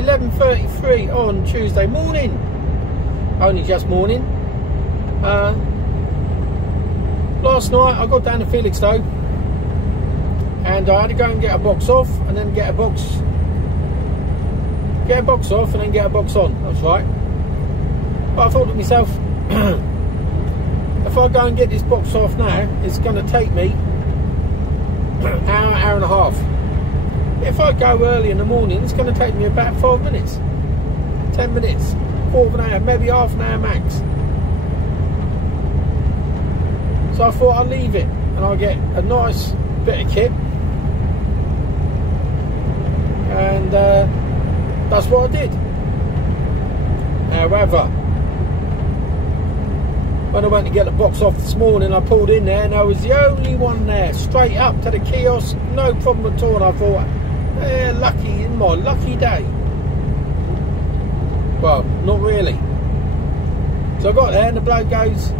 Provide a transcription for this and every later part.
now 11:33 on Tuesday morning. Only just morning. Last night I got down to Felixstowe and I had to go and get a box off and then get a box off and then get a box on. That's right. But I thought to myself, if I go and get this box off now, it's going to take me an hour and a half. If I go early in the morning, it's going to take me about 5 minutes, 10 minutes, quarter of an hour, maybe half an hour max. So I thought I'll leave it and I'll get a nice bit of kit, and that's what I did. However, when I went to get the box off this morning, I pulled in there and I was the only one there, straight up to the kiosk, no problem at all. And I thought, lucky, in my lucky day. Well, not really. So I got there and the bloke goes,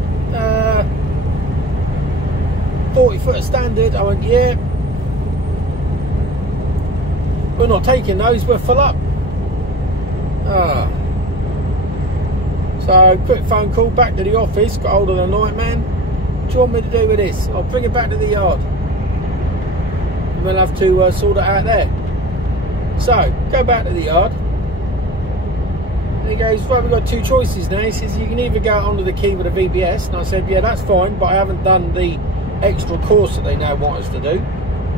40 foot standard. I went, yeah, we're not taking those, we're full up. So quick phone call back to the office, got hold of the night man. What do you want me to do with this? I'll bring it back to the yard and we'll have to sort it out there. So go back to the yard and he goes, right, we've got two choices now. He says, you can either go onto the key with a VBS, and I said, yeah, that's fine, but I haven't done the extra course that they now want us to do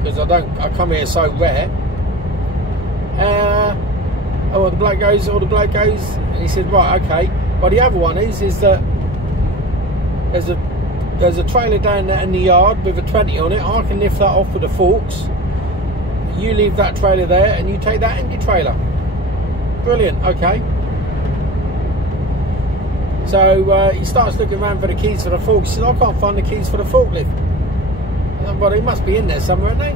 because I come here so rare. The bloke goes, and he said, right, okay. But the other one is that there's a trailer down there in the yard with a 20 on it. I can lift that off with the forks. You leave that trailer there and you take that empty trailer. Brilliant, okay. So he starts looking around for the keys for the forks. He says, I can't find the keys for the forklift. But they must be in there somewhere, aren't they?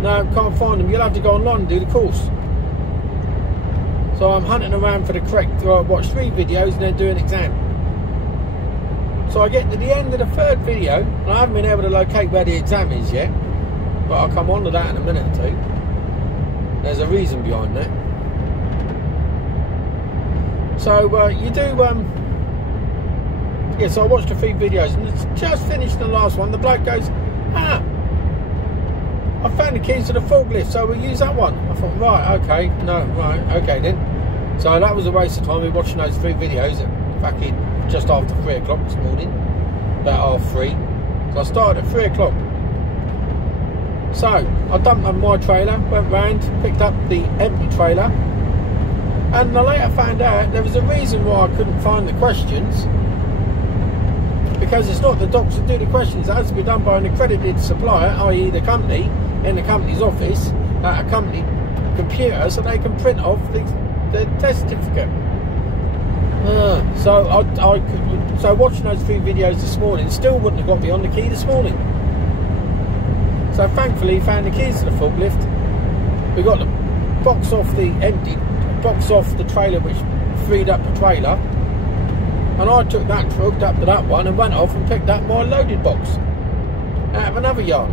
No, can't find them. You'll have to go online and do the course. So I'm hunting around for the correct, watch 3 videos and then do an exam. So I get to the end of the 3rd video and I haven't been able to locate where the exam is yet, but I'll come on to that in a minute or two. There's a reason behind that. So you do, yeah, so I watched the 3 videos and it's just finished the last one. The bloke goes, I found the keys to the forklift, so we'll use that one. I thought, right, okay, no, right, okay then. So that was a waste of time. We were watching those 3 videos at fucking just after 3 o'clock this morning, about 3:30. So I started at 3 o'clock. So I dumped on my trailer, went round, picked up the empty trailer, and I later found out there was a reason why I couldn't find the questions, because it's not the docs that do the questions. It has to be done by an accredited supplier, i.e. the company, in the company's office, at a company computer, so they can print off the test certificate. So watching those 3 videos this morning still wouldn't have got me on the key this morning. So thankfully found the keys to the forklift. We got the box off the trailer, which freed up the trailer, and I took that truck up to that one and went off and picked up my loaded box out of another yard.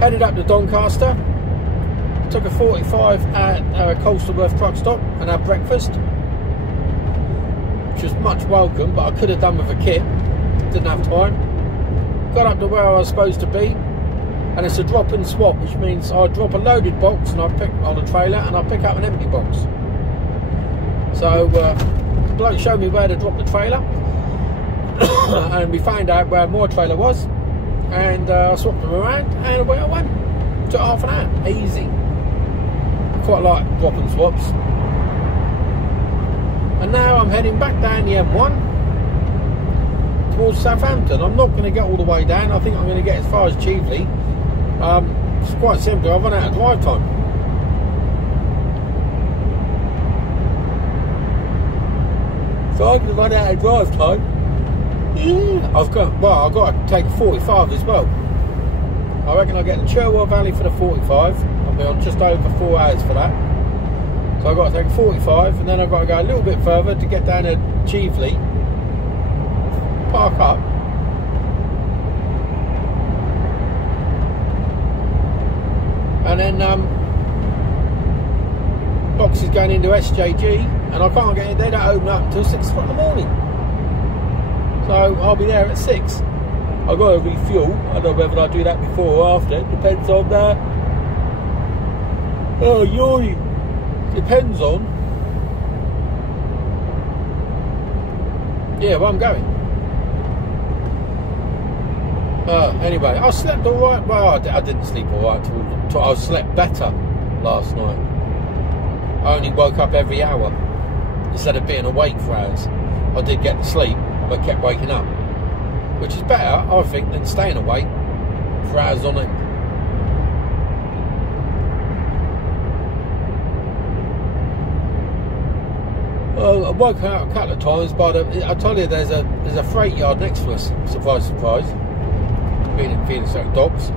Headed up to Doncaster, took a 45 at Colsterworth truck stop and had breakfast, which was much welcome, but I could have done with a kit, didn't have time. Got up to where I was supposed to be, and it's a drop and swap, which means I drop a loaded box and I pick on a trailer and I pick up an empty box. So the bloke showed me where to drop the trailer and we found out where my trailer was, and I swapped them around and away I went. Took half an hour, easy. Quite like drop and swaps. And now I'm heading back down the M1 towards Southampton. I'm not going to get all the way down. I think I'm going to get as far as Chieveley. It's quite simple. I've run out of drive time. So I'm going to run out of drive time. I've got to take a 45 as well. I reckon I'll get to Cherwell Valley for the 45. I'll be on just over 4 hours for that. So I've got to take a 45, and then I've got to go a little bit further to get down to Chieveley, park up, and then boxes going into SJG, and I can't get in. They don't open up until 6 o'clock in the morning. So I'll be there at 6. I've got to refuel. I don't know whether I do that before or after. It depends on depends on where I'm going. Anyway, I slept alright. Well, I didn't sleep alright. I slept better last night. I only woke up every hour instead of being awake for hours. I did get to sleep, but kept waking up, which is better, I think, than staying awake for hours on end. I woke up a couple of times, but I told you there's a freight yard next to us. Surprise, surprise. Being in Felixstowe docks,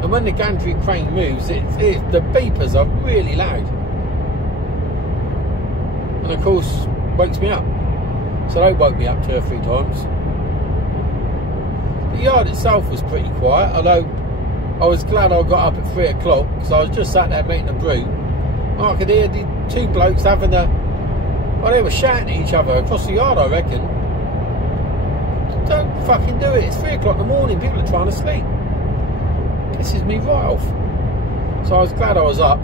and when the gantry crane moves, the beepers are really loud, and of course wakes me up. So they woke me up 2 or 3 times. The yard itself was pretty quiet, although I was glad I got up at 3 o'clock, because I was just sat there making a brew. I could hear the 2 blokes having they were shouting at each other across the yard, I reckon. Don't fucking do it. It's 3 o'clock in the morning. People are trying to sleep. Pisses me right off. So I was glad I was up.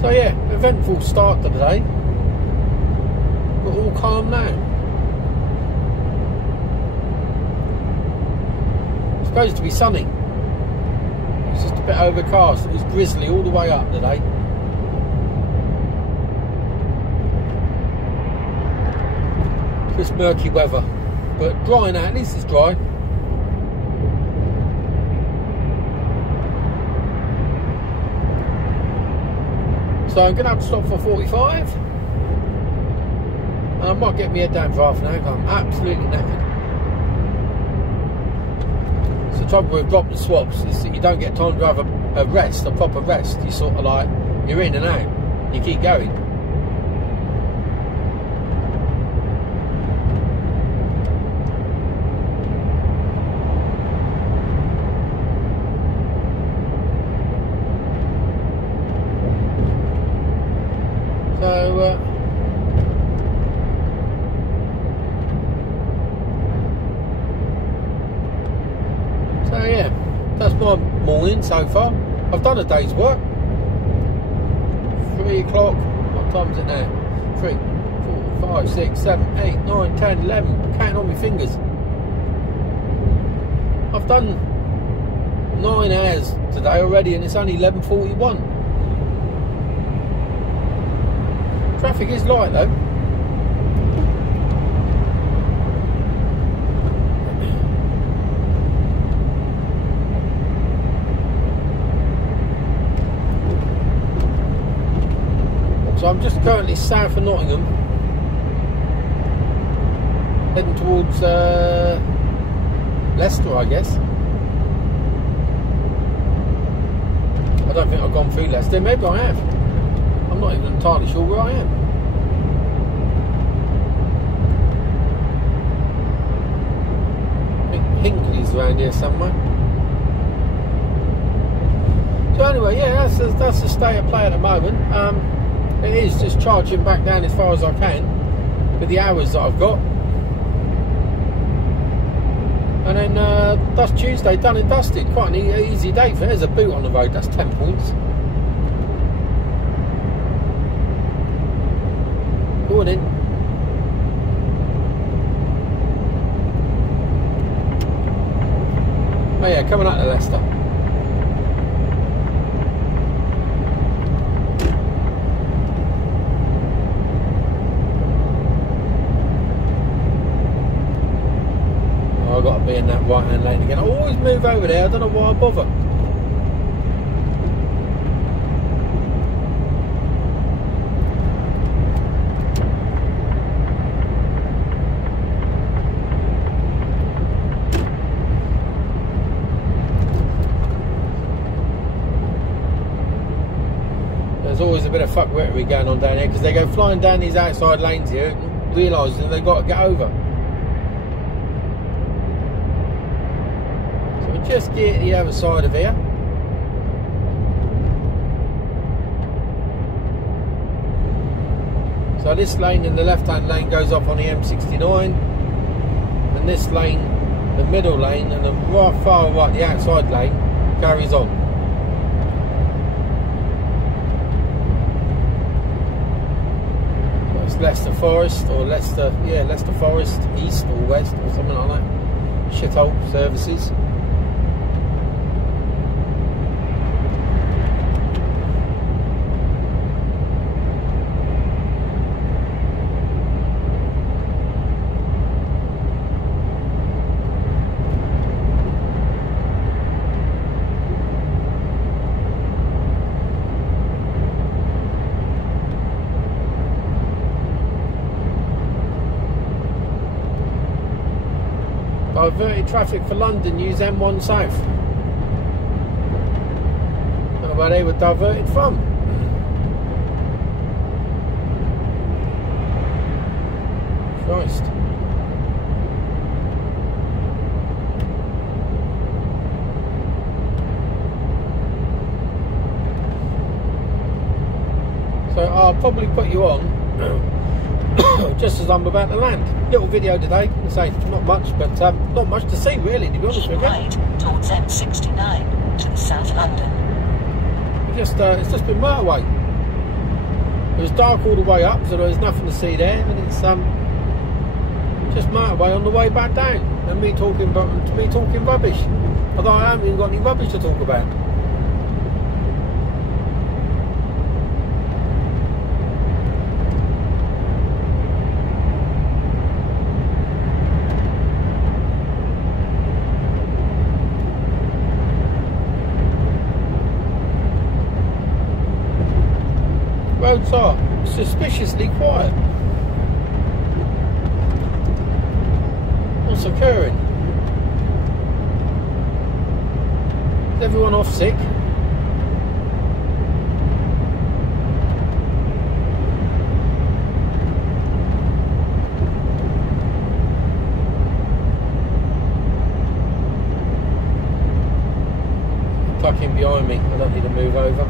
So yeah, eventful start to the day. But all calm now. It's supposed to be sunny. It's just a bit overcast. It was drizzly all the way up today. Just murky weather, but dry now. At least it's dry. So I'm gonna have to stop for 45, and I might get my head down for half an hour. I'm absolutely knackered. So the trouble with dropping the swaps is that you don't get time to have a rest, a proper rest. You sort of like, you're in and out. You keep going. So yeah, that's my morning so far. I've done a day's work. 3 o'clock. What time is it now? 3, 4, 5, 6, 7, 8, 9, 10, 11. Counting on my fingers. I've done 9 hours today already, and it's only 11:41. Traffic is light though. So I'm just currently south of Nottingham, heading towards Leicester, I guess. I don't think I've gone through Leicester. Maybe I have. I'm not even entirely sure where I am. I think Hinkley's around here somewhere. So anyway, yeah, that's the state of play at the moment. It is just charging back down as far as I can with the hours that I've got. And then that's Tuesday done and dusted. Quite an easy day. There's a boot on the road, that's 10 points. Go on in. Oh yeah, coming out to Leicester. I've got to be in that right hand lane again. I always move over there, I don't know why I bother. There's always a bit of fuckwittery going on down here because they go flying down these outside lanes here, realising they've got to get over. just get the other side of here. So this lane in the left-hand lane goes off on the M69, and this lane, the middle lane, and the far right, the outside lane, carries on. So it's Leicester Forest, or Leicester Forest East or West or something like that. Shithole services. Diverted traffic for London, use M1 South. I don't know where they were diverted from. Christ. So I'll probably put you on just as I'm about to land. Little video today, I say not much, but not much to see really, to be honest with you. Right towards M69 to the South London. It's just been motorway. It was dark all the way up, so there was nothing to see there, and it's just motorway on the way back down. And me talking rubbish. Although I haven't even got any rubbish to talk about. Roads are suspiciously quiet. What's occurring? Is everyone off sick? Tucking behind me, I don't need to move over.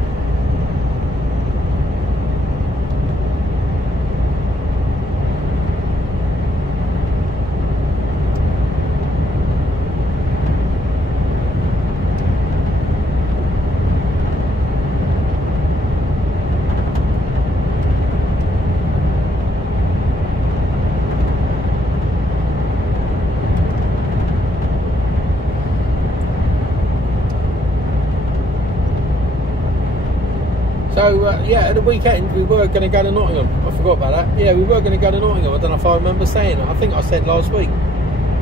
So yeah, at the weekend we were going to go to Nottingham. I forgot about that. Yeah, we were going to go to Nottingham. I don't know if I remember saying it. I think I said last week.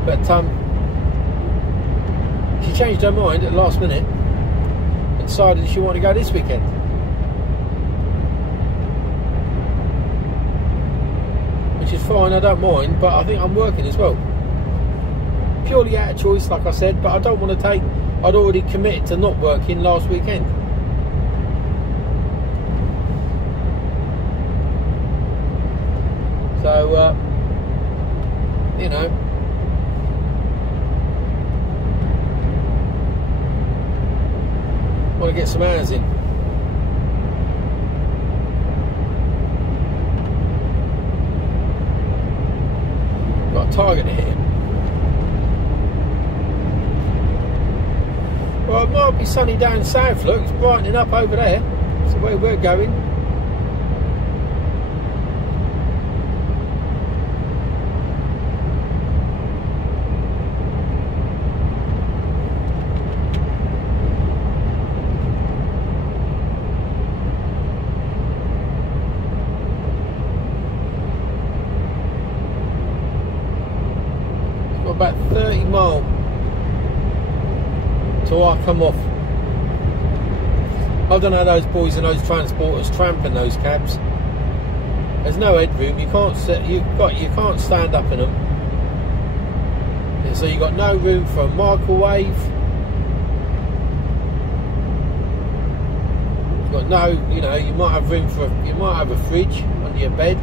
But she changed her mind at the last minute and decided she wanted to go this weekend. Which is fine, I don't mind, but I think I'm working as well. Purely out of choice, like I said, but I don't want to take... I'd already committed to not working last weekend. So, you know, want to get some hours in. Got a target to hit. Well, it might be sunny down south, look, it's brightening up over there. That's the way we're going. About 30 mile till I come off. I don't know those boys in those transporters tramping those cabs. There's no headroom. You can't sit. You can't stand up in them. And so you got no room for a microwave. You've got no. You know, you might have room for. You might have a fridge under your bed.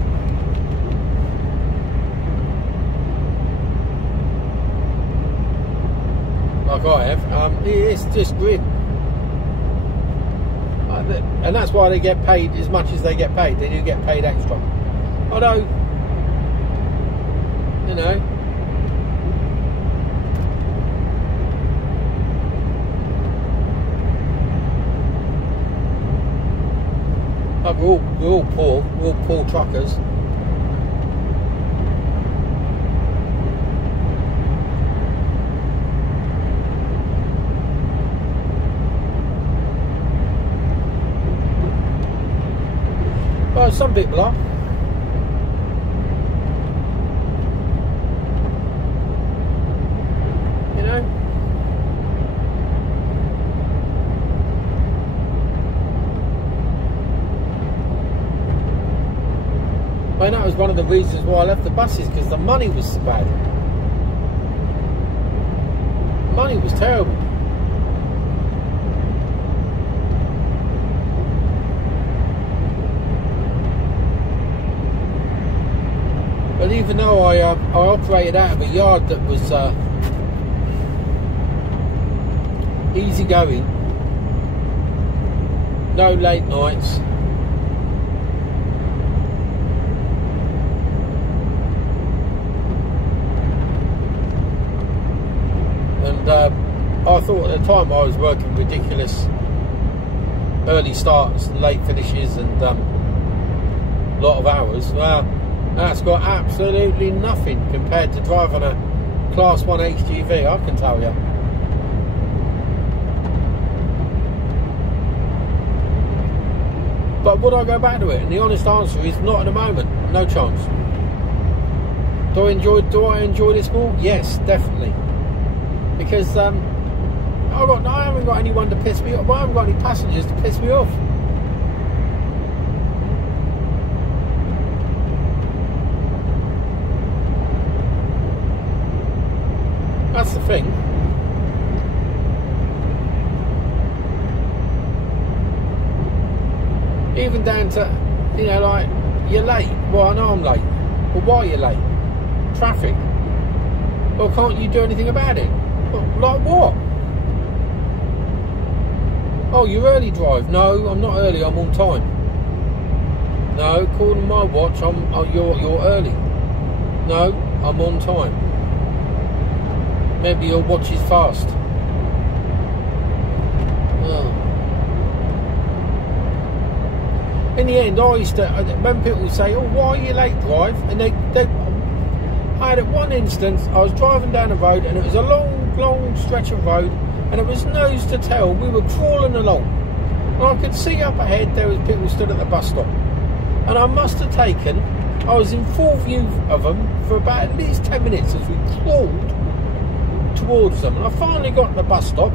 Like I have. It's just grim. And that's why they get paid as much as they get paid. They do get paid extra. Although, you know, but we're all poor. We're all poor truckers. Well, some people are. You know? I mean, that was one of the reasons why I left the buses, because the money was so bad. The money was terrible. But even though I operated out of a yard that was easy going, no late nights, and I thought at the time I was working ridiculous early starts, late finishes, and a lot of hours. Well, that's got absolutely nothing compared to driving a Class 1 HGV, I can tell you. But would I go back to it? And the honest answer is not at the moment. No chance. Do I enjoy this more? Yes, definitely. Because I haven't got anyone to piss me off. I haven't got any passengers to piss me off. That's the thing. Even down to, you know, like, you're late. Well, I know I'm late. Well, why are you late? Traffic. Well, can't you do anything about it? Well, like what? Oh, you early drive? No, I'm not early. I'm on time. No, according to my watch, you're early. No, I'm on time. Maybe your watch is fast. Oh. In the end, I used to, when people would say, "Oh, why are you late, drive?" And I had at one instance, I was driving down the road, and it was a long stretch of road, and it was nose to tail. We were crawling along, and I could see up ahead there was people stood at the bus stop, and I must have taken, I was in full view of them for about at least 10 minutes as we crawled towards them. And I finally got to the bus stop,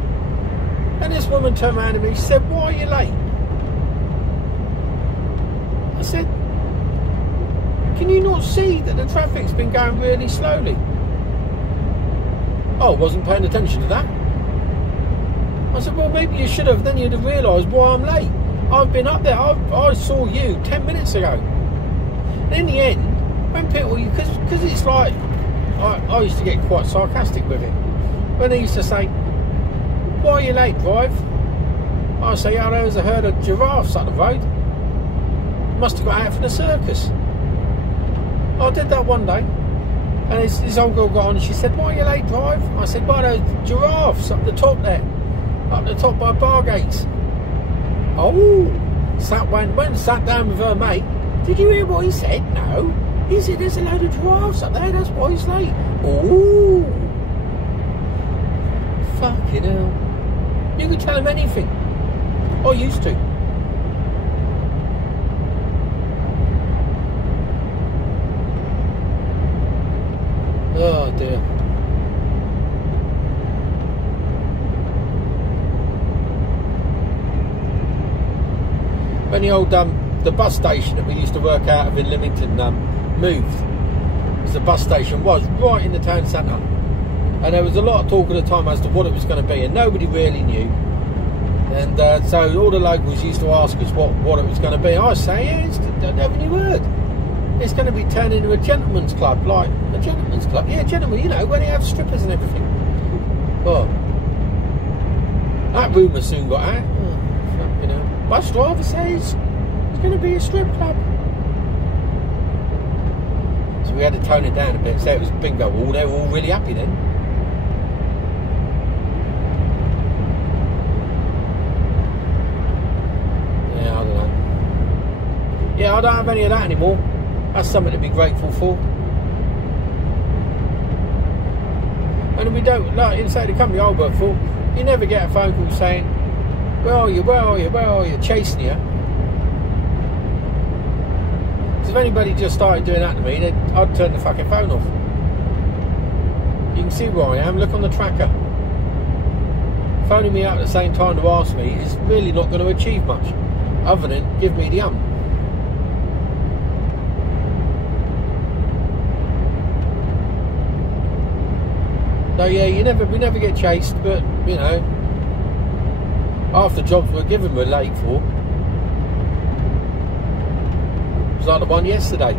and this woman turned around to me. She said, "Why are you late?" I said, "Can you not see that the traffic's been going really slowly?" "Oh, I wasn't paying attention to that." I said, "Well, maybe you should have, then you'd have realised why I'm late. I've been up there, I saw you 10 minutes ago." And in the end, when people, because it's like, I used to get quite sarcastic with it. When they used to say, "Why are you late, drive?" I say, "Oh, there was a herd of giraffes up the road. Must have got out from the circus." I did that one day, and this old girl got on and she said, "Why are you late, drive?" I said, "Well, there's giraffes up the top there, up the top by bar gates." Oh, went and sat down with her mate. "Did you hear what he said?" "No." "He said there's a load of giraffes up there, that's why he's late." Oh, fucking hell. You could tell him anything. I used to. Oh dear. When the old the bus station that we used to work out of in Lymington moved, because the bus station was right in the town centre, and there was a lot of talk at the time as to what it was going to be, and nobody really knew. And so all the locals used to ask us what it was going to be. I say, "Yeah, haven't you heard? It's going to be turned into a gentleman's club." Like, a gentleman's club? "Yeah, gentlemen, you know, where they have strippers and everything." Oh, That rumour soon got out. You know, bus driver says it's going to be a strip club. So we had to tone it down a bit. So it was bingo all. They were all really happy then. Yeah, I don't know. Yeah, I don't have any of that anymore. That's something to be grateful for. And we don't, like inside the company I work for, you never get a phone call saying, where are you, where are you, where are you, chasing you. Because if anybody just started doing that to me, I'd turn the fucking phone off. You can see where I am, look on the tracker. Phoning me out at the same time to ask me is really not going to achieve much, other than give me the So yeah, we never get chased, but you know, half the jobs we're given we're late for. It was like the one yesterday.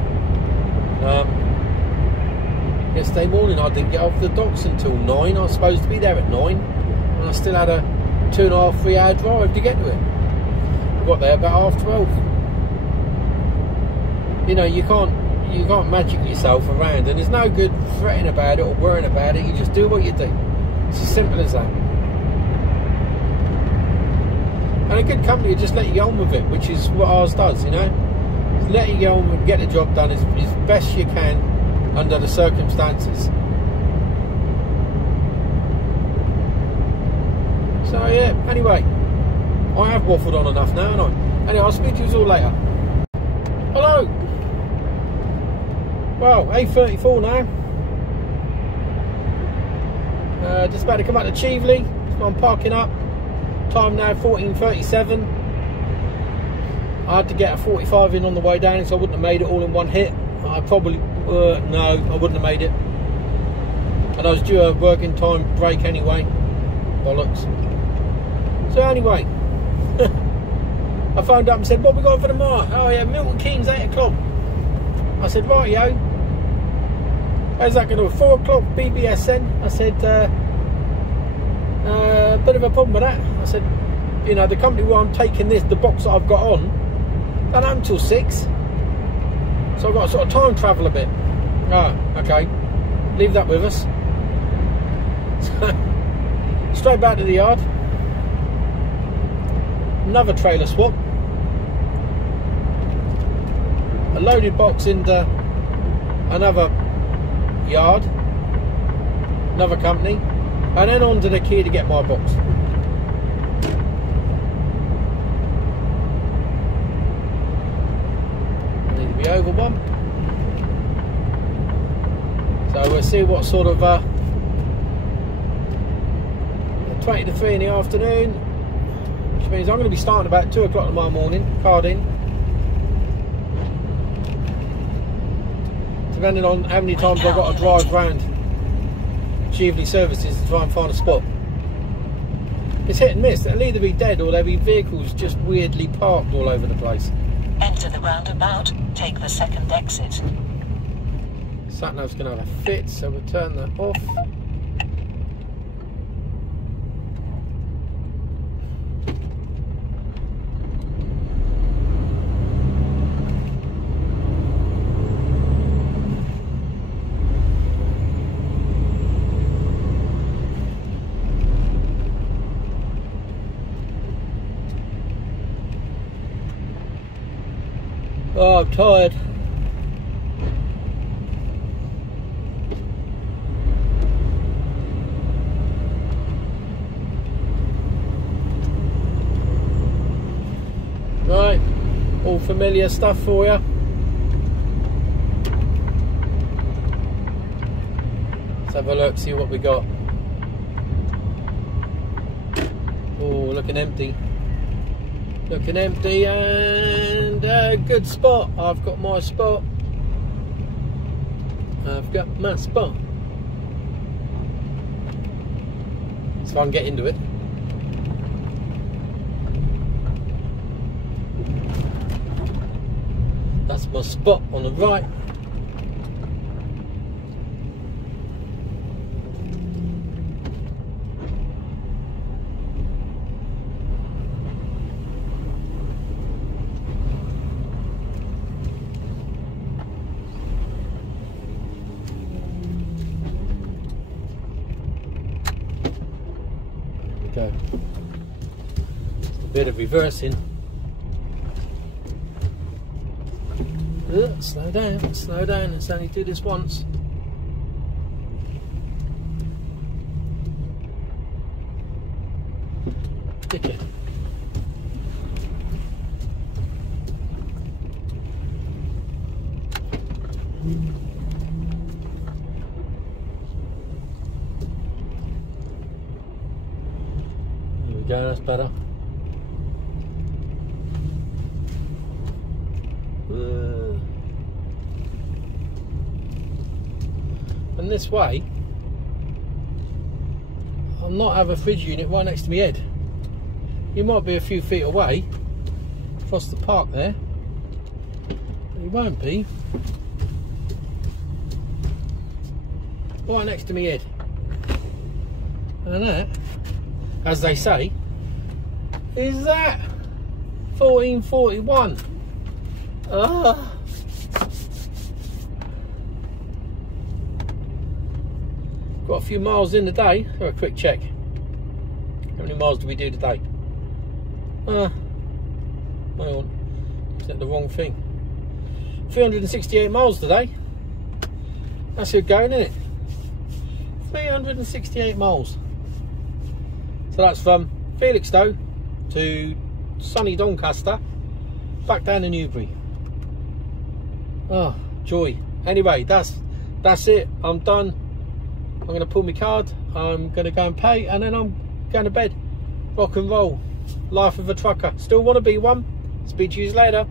Yesterday morning I didn't get off the docks until 9. I was supposed to be there at 9, and I still had a 2.5, 3 hour drive to get to it. I got there about 12:30. You know, you can't magic yourself around, and there's no good fretting about it or worrying about it. You just do what you do. It's as simple as that. And a good company will just let you get on with it, which is what ours does, you know. Just let you get on and get the job done as best you can under the circumstances. So yeah, anyway, I have waffled on enough now, haven't I? Anyway, I'll speak to you all later. Hello. Well, 8:34 now. Just about to come out to Cheveley. So I'm parking up. Time now 14:37. I had to get a 45 in on the way down, so I wouldn't have made it all in one hit. I probably no, I wouldn't have made it. And I was due a working time break anyway. Bollocks. So anyway, I phoned up and said, "What we got for tomorrow?" "Oh yeah, Milton Keynes 8 o'clock." I said, "Right, yo. How's that going to be? 4 o'clock BBSN?" I said, bit of a problem with that. I said, you know, the company where I'm taking this, the box that I've got on, don't have until 6. So I've got to sort of time travel a bit. Oh, okay. Leave that with us. So, straight back to the yard. Another trailer swap. A loaded box into another yard, another company, and then on to the key to get my box. I need to be over one. So we'll see what sort of 20 to 3 in the afternoon, which means I'm going to be starting about 2 o'clock tomorrow morning, card in. Depending on how many times I've got to drive round Cheveley services to try and find a spot. It's hit and miss. They'll either be dead or there'll be vehicles just weirdly parked all over the place. Enter the roundabout, take the second exit. Sat-nav's going to have a fit, so we'll turn that off. Oh, I'm tired. Right, all familiar stuff for you. Let's have a look, see what we got. Oh, looking empty. Looking empty, and a good spot. I've got my spot. I've got my spot. So I can get into it. That's my spot on the right. go. A bit of reversing. Slow down, slow down. Let's only do this once. Dickhead. There we go, that's better. And this way, I'll not have a fridge unit right next to my head. You might be a few feet away across the park there, but you won't be right next to my head. And that, as they say, is that 1441. Got a few miles in the day. Have a quick check. How many miles do we do today? Hang on. Is that the wrong thing? 368 miles today. That's good going, isn't it? 368 miles. So that's from Felixstowe to sunny Doncaster, back down to Newbury. Oh, joy. Anyway, that's it. I'm done. I'm going to pull my card. I'm going to go and pay, and then I'm going to bed. Rock and roll. Life of a trucker. Still want to be one. Speak to you later.